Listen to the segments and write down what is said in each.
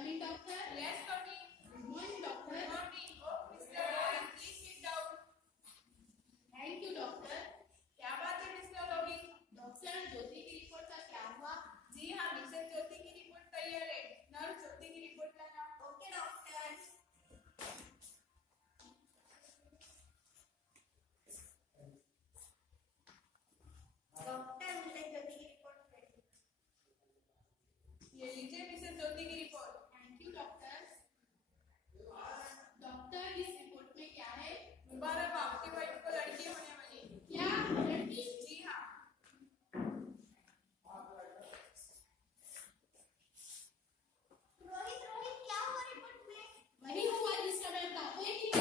Come in, doctor. Yes, Tony. Good morning, doctor. Good morning. Oh, Mr. Rohit, please sit down. Thank you, doctor. क्या बात है mister Rohit? Doctor, ज्योति की report का क्या हुआ? जी हाँ, मिसेस ज्योति की रिपोर्ट तैयार है। नर्स ज्योति की रिपोर्ट लाना। Okay doctor. डॉक्टर मिसेस ज्योति की रिपोर्ट ये लीजिए मिसेस ज्योति की report. Thank you doctor. Doctor, इस रिपोर्ट में क्या है? मुबारक हो, आपकी वाइफ को लड़की होने वाली है। क्या लड़की? जी हाँ। रोहित रोहित क्या हुआ रिपोर्ट में? वही हुआ जिसका मैं बताते ही। तो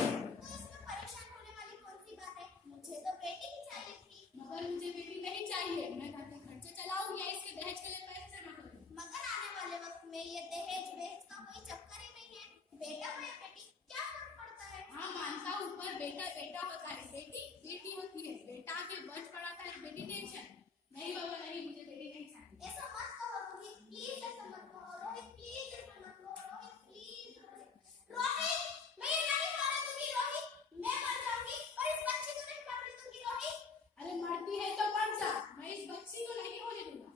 इसमें परेशान होने वाली कौन सी बात है? मुझे तो बेटी ही चाहिए थी। मगर मुझे बेटी नहीं चाहिए। मैं घर के खर्चे चलाऊंगी या इसके दहेज के लिए पैसे जमा करूंगी। मगर आने वाले वक्त में ये दहेज वहेज का कोई चक्कर ही नहीं है। बेटा हो या बेटी, क्या फर्क पड़ता है? हाँ मानता हूँ, पर बेटा बेटा होता है, बेटी बेटी होती है। बेटा के वंश बढ़ाता है, बेटी टेंशन। नहीं बाबा नहीं, मुझे बेटी नहीं चाहिए। ऐसा मत कहो रोहित, प्लीज ऐसा मत कहो रोहित, प्लीज ऐसा मत कहो रोहित, प्लीज रोहित, मैं ये नहीं मारने दूंगी रोहित, मैं मर जाऊंगी और इस बच्ची को नहीं मरने दूंगी रोहित। अरे मरती है तो मर जा, मैं इस बच्ची को नहीं होने दूंगा।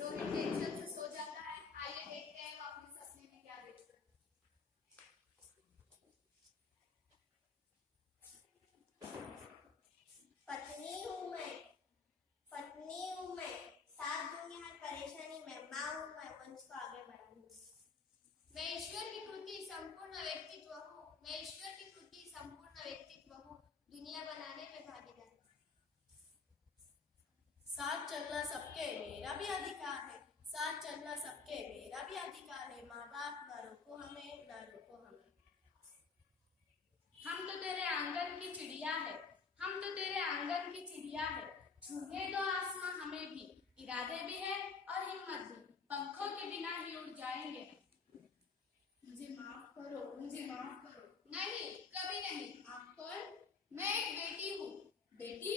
रोहित टेंशन से सो जाता है। आइए देखते हैं वो अपने सपने में क्या देखता है। पत्नी हूँ मैं, साथ दूंगी हर परेशानी में, माँ हूँ मैं, वंश को आगे बढ़ाऊंगी। मैं ईश्वर की कृति संपूर्ण व्यक्तित्व हूँ। मैं ईश्वर की कृति संपूर्ण व्यक्तित्व हूँ। दुनिया बनाने में भागीदार। साथ चलना सबके मेरा भी अधिकार है। साथ चलना सबके मेरा भी अधिकार है। माँ बाप न रोको हमें, न रोको हमें। हम तो तेरे आंगन की चिड़िया है, हम तो तेरे आंगन की चिड़िया है। छूने दो आसमां हमें भी, इरादे भी है और हिम्मत भी। पंखों के बिना ही उड़ जाएंगे। मुझे माफ करो, मुझे माफ करो। नहीं, कभी नहीं। आप कौन? मैं एक बेटी हूँ। बेटी?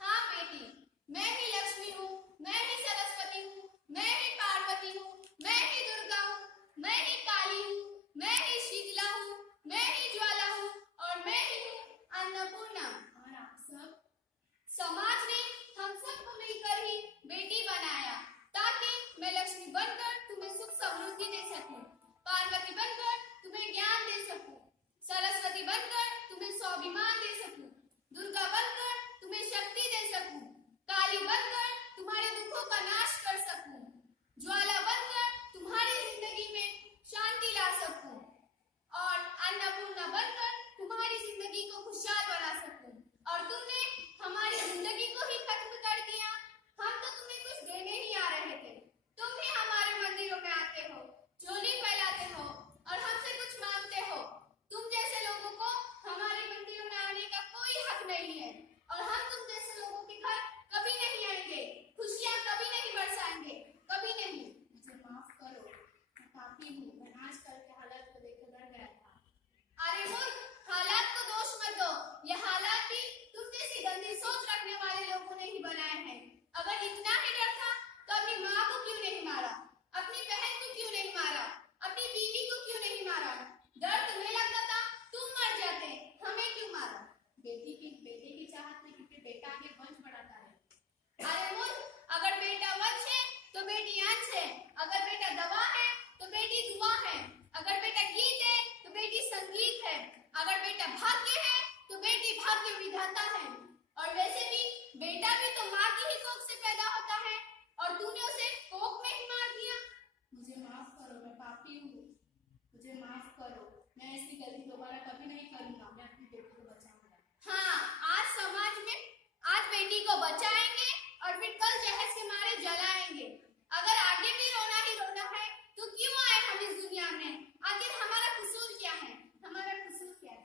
हाँ बेटी, मैं ही लक्ष्मी हूँ, मैं ही सरस्वती हूँ, मैं ही पार्वती हूँ, मैं ही दुर्गा हूँ, मैं ही काली हूँ, मैं ही शीतला हूँ, मैं ही ज्वाला हूँ और मैं ही हूँ अन्नपूर्णा। और आप सब? समाज ने हम सबको मिलकर ही बेटी बनाया ताकि मैं लक्ष्मी बनकर तुम्हें सुख समृद्धि दे सकूं, पार्वती बनकर तुम्हें ज्ञान दे सकूं, सरस्वती बनकर तुम्हें स्वाभिमान दे सकूं, दुर्गा बनकर तुम्हें शक्ति दे सकूं, काली बनकर तुम्हारे दुखों का नाश कर सकूं, ज्वाला बनकर तुम्हारी जिंदगी में शांति ला सकूं और अन्नपूर्णा बनकर तुम्हारी जिंदगी को खुशहाल बना सकूं। और तुमने हमारी जिंदगी को ही खत्म कर दिया। हम तो तुम्हें कुछ देने ही आ रहे थे, तुम ही हमारे मंदिरों में आते हो, चोली फैलाते हो और हमसे कुछ मांगते हो। तुम जैसे लोगों को हमारे मंदिरों में आने का कोई हक नहीं है और हम तुम जैसे लोगों के घर कभी नहीं आएंगे, खुशियां कभी नहीं बरसाएंगे, कभी नहीं। मुझे माफ करो, मैं पापी हूँ। मैं आजकल के हालात को देखकर डर गया था। अरे मूर्ख, हालात को दोष मत दो। ये हालात भी तुम जैसी गंदी सोच रखने वाले लोगों ने ही बनाए हैं। अगर इतना ही डर था तो अपनी माँ को क्यों नहीं मारा, अपनी बहन को क्यों नहीं मारा, अपनी बीवी को क्यों नहीं मारा? डर तुम्हें लगता था तुम मर जाते, हमें क्यों मारा? बेटे की चाहत में, क्योंकि बेटा आगे वंश बढ़ाता है। अरे मूर्ख, अगर बेटा वंश है तो बेटी अंश है, अगर बेटा दवा है तो बेटी दुआ है, अगर बेटा गीत है तो बेटी संगीत है, अगर बेटा भाग्य है तो बेटी भाग्य विधाता है। और वैसे भी बेटा भी तो माँ की ही कोख से पैदा होता है और तूने उसे कोख में ही मार दिया। मुझे माफ करो, मैं पापी हूँ। मुझे माफ करो, मैं ऐसी गलती दोबारा कभी नहीं करूंगा। मैं अपनी बेटी को बचाऊंगा। हाँ, आज समाज में आज बेटी को बचाएंगे और फिर कल जहर से मारे जलाएंगे। अगर आगे भी रोना ही रोना है तो क्यों आए हम इस दुनिया में? आखिर हमारा कसूर क्या है? हमारा कसूर क्या है?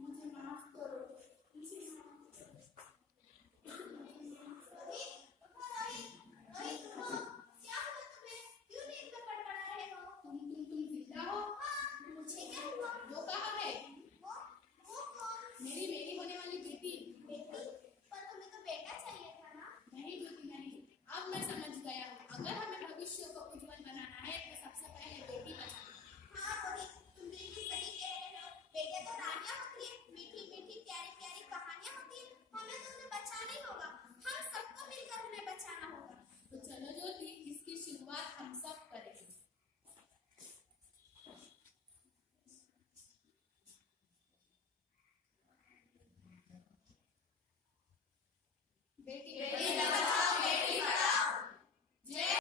मुझे माफ करो, मुझे माफ करो। रोहित, उठो रोहित, रोहित उठो, क्या हुआ तुम्हें? क्यों नींद में पड़पड़ा रहे हो? तुम जिंदा हो? हाँ, मुझे क्या हुआ? वो कहाँ है? वो कौन? मेरी होने वाली बेटी। बेटी? पर तुम्हें तो बेटा चाहिए था ना? नहीं ज्योति नहीं, अब मैं समझ गया बेटी